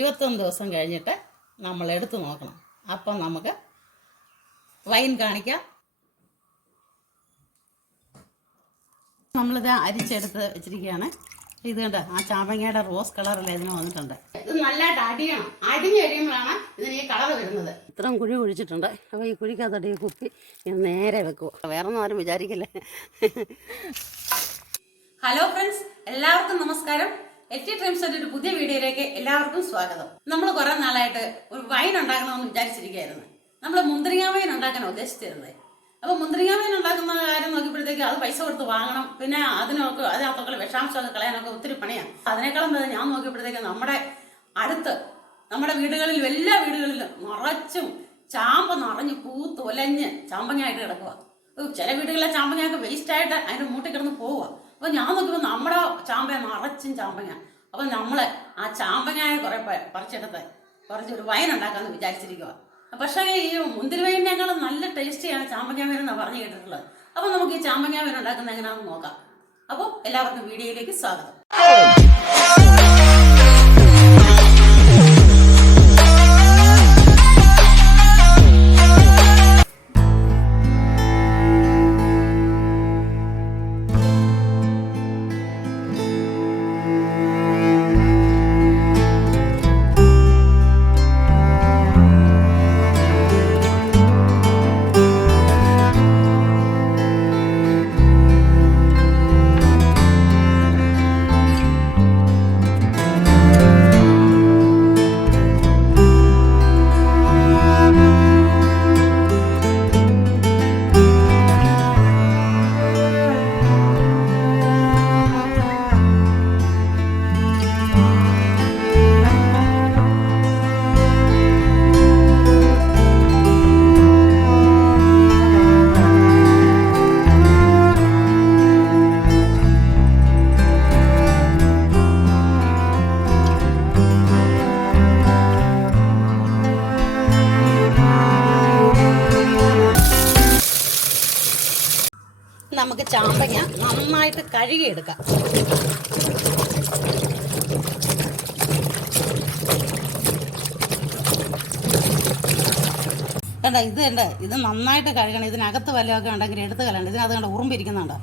21 ദിവസം കഴിഞ്ഞിട്ട് നമ്മൾ എടുത്തു നോക്കണം. അപ്പം നമുക്ക് വൈൻ കാണിക്കാം. നമ്മളിത് അരിച്ചെടുത്ത് വെച്ചിരിക്കുകയാണ്. ഇത് കണ്ട് ആ ചാമ്പങ്ങയുടെ റോസ് കളറല്ലേ ഇതിന് വന്നിട്ടുണ്ട്. ഇത് നല്ലതായിട്ട് അടിയണം. അടിഞ്ഞ് കഴിയുമ്പോഴാണ് ഇതിന് ഈ കളർ വരുന്നത്. ഇത്രയും കുഴി കുഴിച്ചിട്ടുണ്ട്. അപ്പോൾ ഈ കുഴിക്കകത്തോട്ട് ഈ കുപ്പി നേരെ വെക്കുക. വേറെ ഒന്നും ആരും വിചാരിക്കില്ലേ. ഹലോ ഫ്രണ്ട്സ്, എല്ലാവർക്കും നമസ്കാരം. എൽറ്റി ഡ്രീംസിന്റെ ഒരു പുതിയ വീഡിയോയിലേക്ക് എല്ലാവർക്കും സ്വാഗതം. നമ്മൾ കുറെ നാളായിട്ട് ഒരു വൈൻ ഉണ്ടാക്കണമെന്ന് വിചാരിച്ചിരിക്കുകയായിരുന്നു. നമ്മൾ മുന്തിരിങ്ങ വൈൻ ഉണ്ടാക്കാൻ ഉദ്ദേശിച്ചിരുന്നത്. അപ്പൊ മുന്തിരിങ്ങ വൈൻ ഉണ്ടാക്കുന്ന കാര്യം നോക്കിയപ്പോഴത്തേക്ക് അത് പൈസ കൊടുത്ത് വാങ്ങണം, പിന്നെ അതിനകത്തൊക്കെ വിഷാംശമൊക്കെ കളയാനൊക്കെ ഒത്തിരി പണിയാണ്. അതിനേക്കാളും ഞാൻ നോക്കിയപ്പോഴത്തേക്ക് നമ്മുടെ വീടുകളിൽ എല്ലാ വീടുകളിലും നിറച്ചും ചാമ്പ നിറഞ്ഞ് പൂത്തൊലഞ്ഞ് ചാമ്പങ്ങയായിട്ട് കിടക്കുക. ചില വീടുകളിലെ ചാമ്പങ്ങയൊക്കെ വേസ്റ്റ് ആയിട്ട് അതിന്റെ മൂട്ടി കിടന്ന് പോവുക. അപ്പൊ ഞാൻ നോക്കുമ്പോൾ നമ്മുടെ ചാമ്പ നിറച്ചും ചാമ്പങ്ങ. അപ്പൊ നമ്മള് ആ ചാമ്പങ്ങായ കുറെ പറിച്ചെടുത്ത് കുറച്ചൊരു വൈൻ ഉണ്ടാക്കാന്ന് വിചാരിച്ചിരിക്കുക. പക്ഷേ ഈ മുന്തിരി വൈനേക്കാളും നല്ല ടേസ്റ്റിയാണ് ചാമ്പങ്ങ വൈൻ എന്നാണ് പറഞ്ഞു കേട്ടിട്ടുള്ളത്. അപ്പൊ നമുക്ക് ഈ ചാമ്പങ്ങ വൈൻ ഉണ്ടാക്കുന്നത് എങ്ങനെയാണെന്ന് നോക്കാം. അപ്പോൾ എല്ലാവർക്കും വീഡിയോയിലേക്ക് സ്വാഗതം. നമുക്ക് ചാമ്പങ്ങ നന്നായിട്ട് കഴുകിയെടുക്കാം. ഇത് നന്നായിട്ട് കഴുകണം. ഇതിനകത്ത് വല്ലതൊക്കെ ഉണ്ടെങ്കിൽ എടുത്ത് കളയണം. ഇതിനകത്ത് കണ്ട ഉറുമ്പിരിക്കുന്നുണ്ടോ?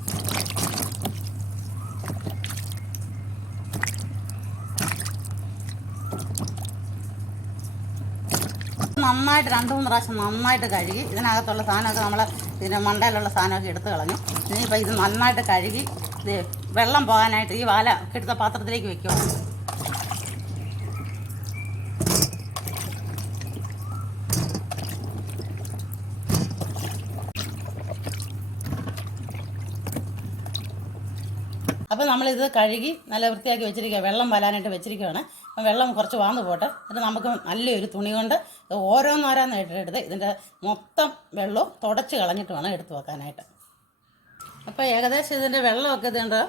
നന്നായിട്ട് 2-3 പ്രാവശ്യം നന്നായിട്ട് കഴുകി ഇതിനകത്തുള്ള സാധനമൊക്കെ ഇതിൻ്റെ മണ്ടയിലുള്ള സാധനമൊക്കെ എടുത്ത് കളഞ്ഞു. ഇനിയിപ്പോൾ ഇത് നന്നായിട്ട് കഴുകി വെള്ളം പോകാനായിട്ട് ഈ വാല എടുത്ത പാത്രത്തിലേക്ക് വെക്കുക. അപ്പോൾ നമ്മളിത് കഴുകി നല്ല വൃത്തിയാക്കി വെച്ചിരിക്കുക. വെള്ളം വരാനായിട്ട് വെച്ചിരിക്കുകയാണ്. അപ്പം വെള്ളം കുറച്ച് വാർന്ന് പോട്ടെ. എന്നിട്ട് നമുക്ക് നല്ലൊരു തുണി കൊണ്ട് ഓരോന്നോരോന്നായിട്ട് എടുത്ത് ഇതിൻ്റെ മൊത്തം വെള്ളവും തുടച്ച് കളഞ്ഞിട്ട് വേണം എടുത്ത് വെക്കാനായിട്ട്. അപ്പോൾ ഏകദേശം ഇതിൻ്റെ വെള്ളമൊക്കെ ഇതുണ്ട്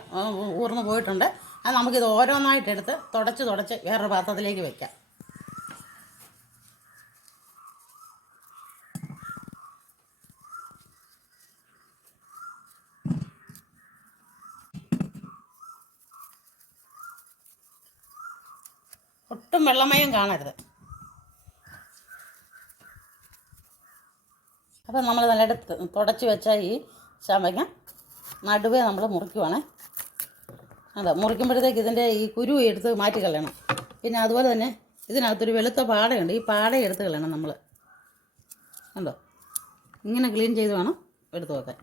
ഊർന്ന് പോയിട്ടുണ്ട്. അത് നമുക്കിത് ഓരോന്നായിട്ട് എടുത്ത് തുടച്ച് വേറൊരു പാത്രത്തിലേക്ക് വെക്കാം. ഒട്ടും വെള്ളമയം കാണരുത്. അപ്പം നമ്മൾ നല്ലതായിട്ട് തുടച്ച് വെച്ചാൽ ഈ ചാമ്പങ്ങ നടുവേ നമ്മൾ മുറിക്കുവാണ്. മുറിക്കുമ്പോഴത്തേക്ക് ഇതിൻ്റെ ഈ കുരു എടുത്ത് മാറ്റി കളയണം. പിന്നെ അതുപോലെ തന്നെ ഇതിനകത്തൊരു വെളുത്ത പാടയുണ്ട്. ഈ പാട എടുത്ത് കളയണം നമ്മൾ. കണ്ടോ, ഇങ്ങനെ ക്ലീൻ ചെയ്ത് വേണം എടുത്ത് വെക്കാൻ.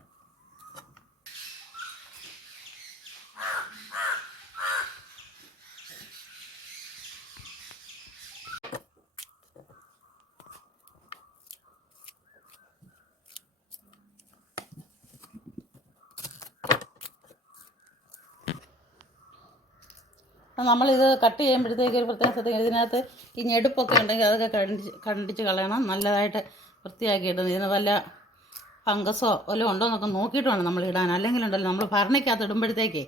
നമ്മളിത് കട്ട് ചെയ്യുമ്പോഴത്തേക്ക് ഒരു പ്രത്യേക സ്ഥലത്ത് ഇതിനകത്ത് ഈ ഞെടുപ്പൊക്കെ ഉണ്ടെങ്കിൽ അതൊക്കെ കണ്ടിച്ച് കളയണം. നല്ലതായിട്ട് വൃത്തിയാക്കി ഇടുന്നത്. ഇതിന് വല്ല ഫംഗസോ വല്ലതും ഉണ്ടോ എന്നൊക്കെ നോക്കിയിട്ട് വേണം നമ്മൾ ഇടാൻ. അല്ലെങ്കിലുണ്ടല്ലോ നമ്മൾ ഭരണിക്കകത്ത് ഇടുമ്പോഴത്തേക്ക്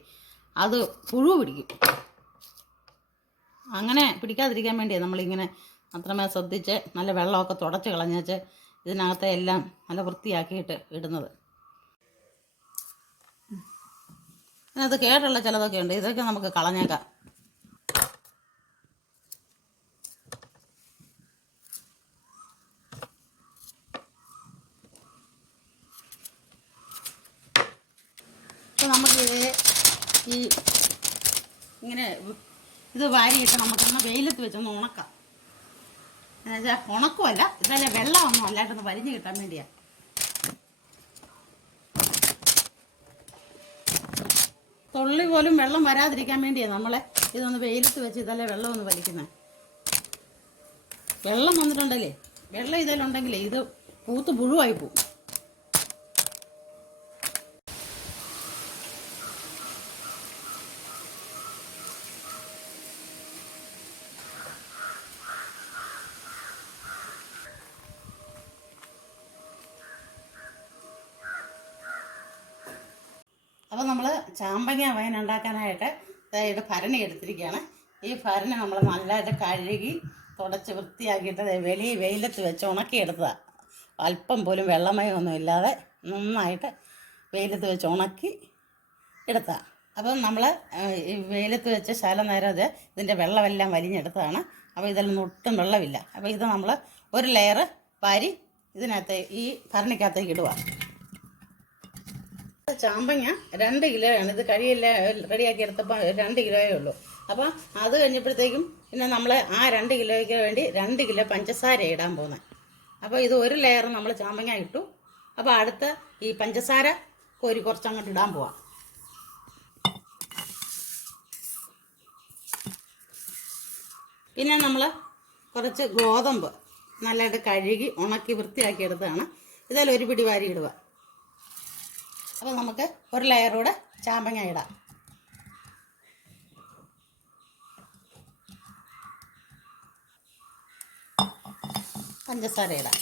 അത് പുഴു പിടിക്കും. അങ്ങനെ പിടിക്കാതിരിക്കാൻ വേണ്ടിയാണ് നമ്മളിങ്ങനെ അത്രമേ ശ്രദ്ധിച്ച് നല്ല വെള്ളമൊക്കെ തുടച്ച് കളഞ്ഞേച്ച് ഇതിനകത്തെ എല്ലാം നല്ല വൃത്തിയാക്കിയിട്ട് ഇടുന്നത്. ഇതിനകത്ത് കേടുള്ള ചിലതൊക്കെ ഉണ്ട്. ഇതൊക്കെ നമുക്ക് കളഞ്ഞേക്കാം. ഈ ഇങ്ങനെ ഇത് വാരിയിട്ട് നമുക്കൊന്ന് വെയിലത്ത് വെച്ചൊന്ന് ഉണക്കാം. എന്നുവെച്ചാൽ ഉണക്കുമല്ല, ഇതല്ലേ വെള്ളമൊന്നും അല്ലായിട്ടൊന്ന് വലിഞ്ഞ് കിട്ടാൻ വേണ്ടിയാണ്. തുള്ളി പോലും വെള്ളം വരാതിരിക്കാൻ വേണ്ടിയാണ് നമ്മളെ ഇതൊന്ന് വെയിലത്ത് വെച്ച് ഇതല്ലേ വെള്ളം ഒന്ന് വലിക്കുന്നത്. വെള്ളം വന്നിട്ടുണ്ടല്ലേ, വെള്ളം ഇതിലുണ്ടെങ്കിലേ ഇത് പൂത്ത് പുഴുവായി പോവും. അപ്പോൾ നമ്മൾ ചാമ്പങ്ങ വയൻ ഉണ്ടാക്കാനായിട്ട് ഇത് ഭരണി എടുത്തിരിക്കുകയാണ്. ഈ ഭരണി നമ്മൾ നല്ലതായിട്ട് കഴുകി തുടച്ച് വൃത്തിയാക്കിയിട്ട് വെയിലത്ത് വെച്ച് ഉണക്കിയെടുത്തതാണ്. അല്പം പോലും വെള്ളമയമൊന്നും ഇല്ലാതെ നന്നായിട്ട് വെയിലത്ത് വെച്ച് ഉണക്കി എടുത്തതാണ്. അപ്പം നമ്മൾ ഈ വെയിലത്ത് വെച്ച് ശകലനേരം ഇതിൻ്റെ വെള്ളമെല്ലാം വലിഞ്ഞെടുത്തതാണ്. അപ്പോൾ ഇതിലൊന്നും ഒട്ടും വെള്ളമില്ല. അപ്പോൾ ഇത് നമ്മൾ ഒരു ലെയർ വാരി ഇതിനകത്ത് ഈ ഭരണിക്കകത്തേക്ക് ഇടുക. ചാമ്പങ്ങ 2 കിലോയാണ്. ഇത് കഴിയെല്ലാം റെഡിയാക്കി എടുത്തപ്പോൾ 2 കിലോയേ ഉള്ളൂ. അപ്പോൾ അത് കഴിഞ്ഞപ്പോഴത്തേക്കും പിന്നെ നമ്മൾ ആ 2 കിലോയ്ക്ക് വേണ്ടി 2 കിലോ പഞ്ചസാര ഇടാൻ പോകുന്നത്. അപ്പോൾ ഇത് ഒരു ലെയർ നമ്മൾ ചാമ്പങ്ങ ഇട്ടു. അപ്പോൾ അടുത്ത ഈ പഞ്ചസാര കോരി കുറച്ച് അങ്ങോട്ട് ഇടാൻ പോവാം. പിന്നെ നമ്മൾ കുറച്ച് ഗോതമ്പ് നല്ലതായിട്ട് കഴുകി ഉണക്കി വൃത്തിയാക്കി എടുത്തതാണ്. ഇതിൽ ഒരു പിടി വാരി ഇടുക. അപ്പോൾ നമുക്ക് ഒരു ലെയറൂടെ ചാമ്പങ്ങ ഇടാം. പഞ്ചസാര ഇടാം.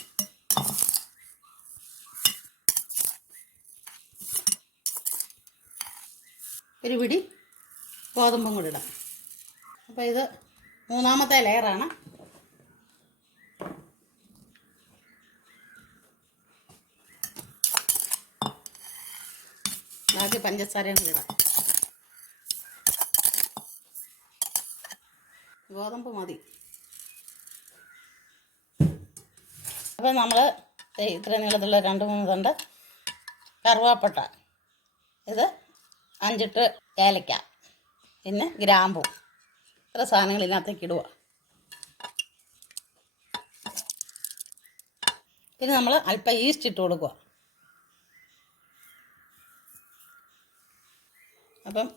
ഒരു പിടി ഗോതമ്പും കൂടി ഇടാം. അപ്പോൾ ഇത് 3ാമത്തെ ലെയറാണ്. ബാക്കി പഞ്ചസാരയും കൂടി ഇടാം. ഗോതമ്പ് മതി. അപ്പോൾ നമ്മൾ ഇത്ര നീളത്തിലുള്ള 2-3 തണ്ട് കറുവാപ്പട്ട, ഇത് 5 ഏലക്ക, പിന്നെ ഗ്രാമ്പൂ, ഇത്ര സാധനങ്ങൾ ഇതിനകത്തേക്ക് ഇടുക. പിന്നെ നമ്മൾ അല്പം ഈസ്റ്റ് ഇട്ട് കൊടുക്കുക. അപ്പം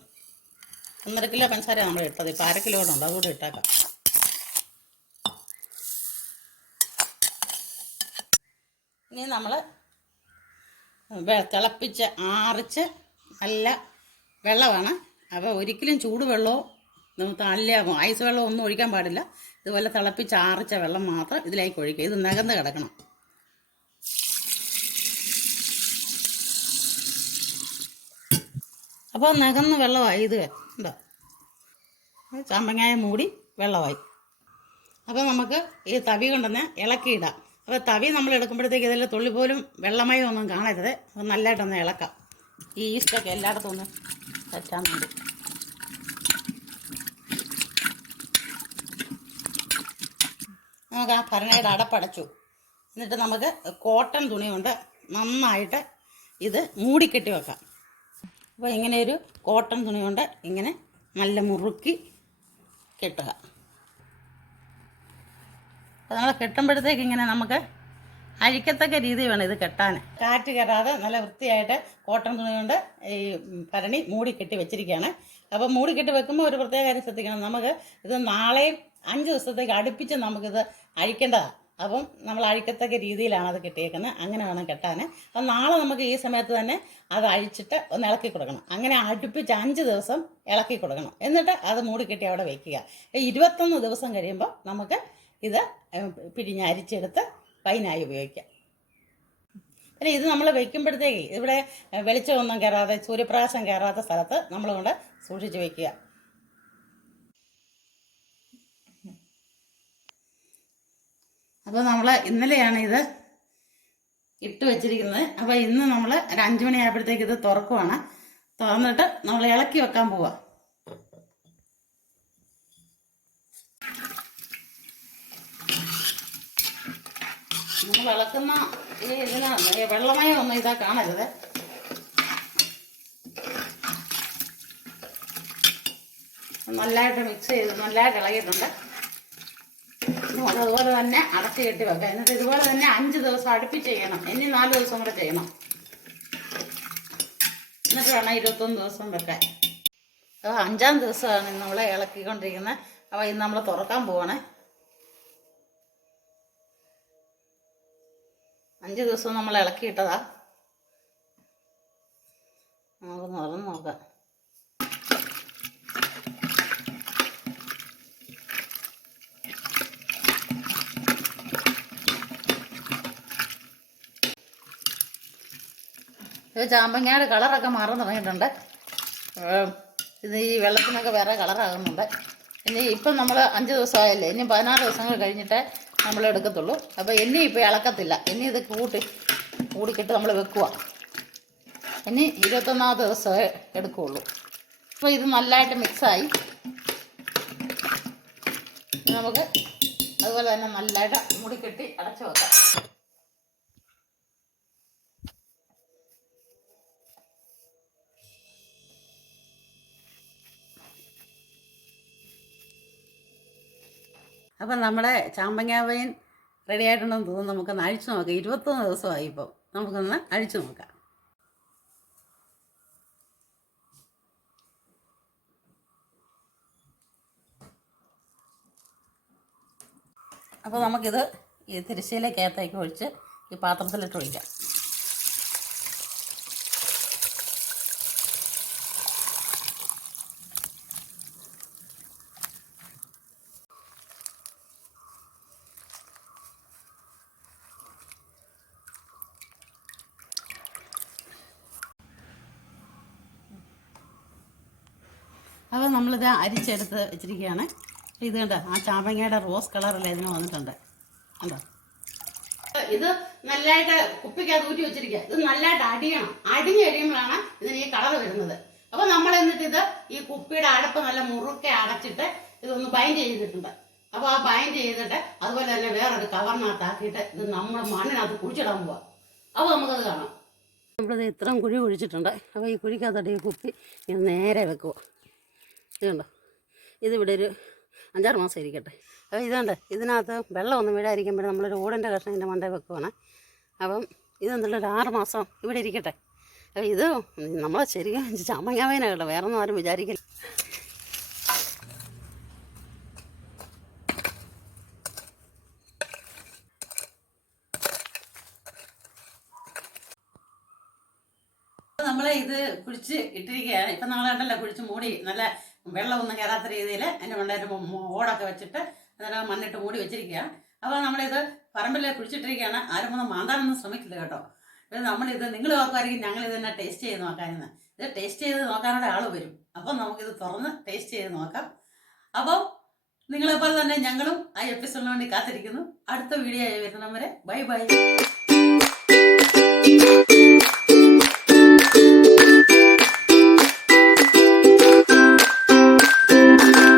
1.5 കിലോ പഞ്ചസാര നമ്മൾ ഇട്ടത്. ഇപ്പോൾ 1/2 കിലോ ഉണ്ട്, അതുകൂടി ഇട്ടേക്കാം. ഇനി നമ്മൾ തിളപ്പിച്ച് ആറിച്ച് നല്ല വെള്ളമാണ്. അപ്പോൾ ഒരിക്കലും ചൂടുവെള്ളമോ നല്ല ഐസ് വെള്ളമോ ഒന്നും ഒഴിക്കാൻ പാടില്ല. ഇതുപോലെ തിളപ്പിച്ച് ആറിച്ച വെള്ളം മാത്രം ഇതിലേക്ക് ഒഴിക്കുക. ഇത് നികന്ന് കിടക്കണം. അപ്പോൾ നികന്ന് വെള്ളമായി. ഇത് ഉണ്ടോ, ചാമ്പങ്ങായ മൂടി വെള്ളമായി. അപ്പോൾ നമുക്ക് ഈ തവി കൊണ്ടുവന്ന് ഇളക്കിയിടാം. അപ്പോൾ തവി നമ്മൾ എടുക്കുമ്പോഴത്തേക്ക് ഇതിൽ തുള്ളി പോലും വെള്ളമയം ഒന്നും കാണരുത്. നല്ലതായിട്ടൊന്ന് ഇളക്കാം. ഈ ഈസ്റ്റൊക്കെ എല്ലായിടത്തും ഒന്ന് തെറ്റാൻ വേണ്ടി. നമുക്ക് ആ ഭരണയുടെ അടപ്പടച്ചു. എന്നിട്ട് നമുക്ക് കോട്ടൺ തുണി കൊണ്ട് നന്നായിട്ട് ഇത് മൂടിക്കെട്ടി വെക്കാം. അപ്പോൾ ഇങ്ങനെ ഒരു കോട്ടൺ തുണി കൊണ്ട് ഇങ്ങനെ നല്ല മുറുക്കി കെട്ടുക. അപ്പോൾ നമ്മൾ കെട്ടുമ്പോഴത്തേക്ക് ഇങ്ങനെ നമുക്ക് അഴിക്കത്തക്ക രീതി വേണം ഇത് കെട്ടാൻ. കാറ്റ് കയറാതെ നല്ല വൃത്തിയായിട്ട് കോട്ടൺ തുണി കൊണ്ട് ഈ ഭരണി മൂടി കെട്ടി വെച്ചിരിക്കുകയാണ്. അപ്പോൾ മൂടി കെട്ടി വെക്കുമ്പോൾ ഒരു പ്രത്യേക കാര്യം ശ്രദ്ധിക്കണം. നമുക്ക് ഇത് നാളെയും 5 ദിവസത്തേക്ക് അടുപ്പിച്ച് നമുക്കിത് അഴിക്കേണ്ടതാണ്. അപ്പം നമ്മൾ അഴിക്കത്തക്ക രീതിയിലാണ് അത് കെട്ടിയേക്കുന്നത്. അങ്ങനെ വേണം കെട്ടാൻ. അപ്പം നാളെ നമുക്ക് ഈ സമയത്ത് തന്നെ അത് അഴിച്ചിട്ട് ഒന്ന് ഇളക്കി കൊടുക്കണം. അങ്ങനെ അടുപ്പിച്ച് 5 ദിവസം ഇളക്കി കൊടുക്കണം. എന്നിട്ട് അത് മൂടി കെട്ടി അവിടെ വയ്ക്കുക. 21 ദിവസം കഴിയുമ്പോൾ നമുക്ക് ഇത് പിഴിഞ്ഞരിച്ചെടുത്ത് വൈനായി ഉപയോഗിക്കാം. പിന്നെ ഇത് നമ്മൾ വയ്ക്കുമ്പോഴത്തേക്ക് ഇവിടെ വെളിച്ചമൊന്നും കയറാതെ സൂര്യപ്രകാശം കയറാത്ത സ്ഥലത്ത് നമ്മളുകൊണ്ട് സൂക്ഷിച്ച് വയ്ക്കുക. അപ്പോൾ നമ്മൾ ഇന്നലെയാണ് ഇത് ഇട്ട് വെച്ചിരിക്കുന്നത്. അപ്പോൾ ഇന്ന് നമ്മൾ ഒരു 5 മണിയായപ്പോഴത്തേക്ക് ഇത് തുറക്കുവാണ്. തുറന്നിട്ട് നമ്മൾ ഇളക്കി വെക്കാൻ പോവുക. നമ്മൾ ഇളക്കുന്ന ഇതിന് വെള്ളമയം ഒന്നും ഇതാ കാണരുത്. നല്ലതായിട്ട് മിക്സ് ചെയ്ത് നല്ലതായിട്ട് ഇളകിയിട്ടുണ്ട്. അതുപോലെ തന്നെ അടച്ചു കെട്ടി വെക്കാം. എന്നിട്ട് ഇതുപോലെ തന്നെ 5 ദിവസം അടുപ്പിച്ച് ചെയ്യണം. ഇനി 4 ദിവസം കൂടെ ചെയ്യണം. എന്നിട്ട് വേണം 21 ദിവസം വെക്കാൻ. 5-ാം ദിവസമാണ് നമ്മളെ ഇളക്കിക്കൊണ്ടിരിക്കുന്നത്. അപ്പോൾ ഇന്ന് നമ്മൾ തുറക്കാൻ പോവാണേ. 5 ദിവസം നമ്മൾ ഇളക്കിയിട്ടതാ. നമുക്ക് തുറന്ന് നോക്കാം. ഇത് ചാമ്പങ്ങയുടെ കളറൊക്കെ മാറാൻ തുടങ്ങിയിട്ടുണ്ട്. ഇത് ഈ വെള്ളത്തിനൊക്കെ വേറെ കളറാകുന്നുണ്ട്. ഇനി ഇപ്പം നമ്മൾ 5 ദിവസമായല്ലേ, ഇനി 16 ദിവസങ്ങൾ കഴിഞ്ഞിട്ടേ നമ്മൾ എടുക്കത്തുള്ളൂ. അപ്പോൾ ഇനി ഇപ്പോൾ ഇളക്കത്തില്ല. ഇനി ഇത് കൂടിക്കിട്ട് നമ്മൾ വെക്കുക. ഇനി 21-ാമത്തെ ദിവസമേ എടുക്കുകയുള്ളൂ. അപ്പോൾ ഇത് നല്ലതായിട്ട് മിക്സായി. നമുക്ക് അതുപോലെ തന്നെ നല്ലതായിട്ട് മൂടിക്കെട്ടി അടച്ചു വെക്കാം. അപ്പം നമ്മുടെ ചാമ്പങ്ങാവയൻ റെഡി ആയിട്ടുണ്ടെന്ന് തോന്നുന്നു. നമുക്കൊന്ന് അഴിച്ചു നോക്കാം. 21 ദിവസമായി. ഇപ്പോൾ നമുക്കൊന്ന് അഴിച്ചു നോക്കാം. അപ്പോൾ നമുക്കിത് ഈ തിരശ്ശീലക്കകത്തേക്ക് ഒഴിച്ച് ഈ പാത്രത്തിലിട്ട് ഒഴിക്കാം. അപ്പോൾ നമ്മളിത് അരിച്ചെടുത്ത് വെച്ചിരിക്കുകയാണ്. ഇത് കണ്ടോ, ആ ചാമ്പങ്ങയുടെ റോസ് കളറല്ലേ ഇതിന് വന്നിട്ടുണ്ട്. കണ്ടോ, ഇത് നല്ലതായിട്ട് കുപ്പിക്കകത്ത് ഊറ്റി വെച്ചിരിക്കുക. ഇത് നല്ലതായിട്ട് അടിയണം. അടിഞ്ഞ് കഴിയുമ്പോഴാണ് ഇതിന് ഈ കളർ വരുന്നത്. അപ്പോൾ നമ്മൾ എന്നിട്ട് ഇത് ഈ കുപ്പിയുടെ അടപ്പ് നല്ല മുറുക്കെ അടച്ചിട്ട് ഇതൊന്ന് ബൈൻഡ് ചെയ്തിട്ടുണ്ട്. അപ്പോൾ ആ ബൈൻഡ് ചെയ്തിട്ട് അതുപോലെ തന്നെ വേറൊരു കവറിനകത്താക്കിയിട്ട് ഇത് നമ്മൾ മണ്ണിനകത്ത് കുഴിച്ചിടാൻ പോവാം. അപ്പോൾ നമുക്കത് കാണാം. നമ്മളിത് ഇത്രയും കുഴി കുഴിച്ചിട്ടുണ്ട്. അപ്പോൾ ഈ കുഴിക്കകത്തോട്ട് ഈ കുപ്പി ഇത് നേരെ വെക്കുക. ഇതുണ്ടോ, ഇതിവിടെ ഒരു 5-6 മാസം ഇരിക്കട്ടെ. അപ്പോൾ ഇതുണ്ട്, ഇതിനകത്ത് വെള്ളമൊന്നും വീഴാതിരിക്കുമ്പോൾ നമ്മളൊരു ഓടിൻ്റെ കഷ്ണം ഇതിൻ്റെ മണ്ടയിൽ വെക്കുവാണ്. അപ്പം ഇതെന്തുള്ള ഒരു 6 മാസം ഇവിടെ ഇരിക്കട്ടെ. അപ്പോൾ ഇത് നമ്മളെ ശരിക്കും ചാമ്പങ്ങാവേന കേട്ടോ, വേറെ ഒന്നും ആരും വിചാരിക്കില്ല. നമ്മളെ ഇത് കുഴിച്ച് ഇട്ടിരിക്കുകയാണ്. ഇപ്പം നമ്മൾ കണ്ടല്ലോ, കുഴിച്ച് മൂടി നല്ല വെള്ളമൊന്നും കയറാത്ത രീതിയിൽ അതിൻ്റെ മണ്ടയിൽ ഓടൊക്കെ വെച്ചിട്ട് അതിനെ മണ്ണിട്ട് മൂടി വെച്ചിരിക്കുകയാണ്. അപ്പോൾ നമ്മളിത് പറമ്പിൽ കുഴിച്ചിട്ടിരിക്കുകയാണ്. ആരും ഒന്നും മാന്താനൊന്നും ശ്രമിക്കില്ല കേട്ടോ. ഇത് നമ്മളിത് നിങ്ങൾ നോക്കുമായിരിക്കും ഞങ്ങളിത് തന്നെ ടേസ്റ്റ് ചെയ്ത് നോക്കാമെന്ന്. ഇത് ടേസ്റ്റ് ചെയ്ത് നോക്കാനുള്ള ആൾ വരും. അപ്പം നമുക്കിത് തുറന്ന് ടേസ്റ്റ് ചെയ്ത് നോക്കാം. അപ്പോൾ നിങ്ങളെപ്പോലെ തന്നെ ഞങ്ങളും ആ എപ്പിസോഡിന് വേണ്ടി കാത്തിരിക്കുന്നു. അടുത്ത വീഡിയോ ആയി വരുന്നവരെ ബൈ ബൈ.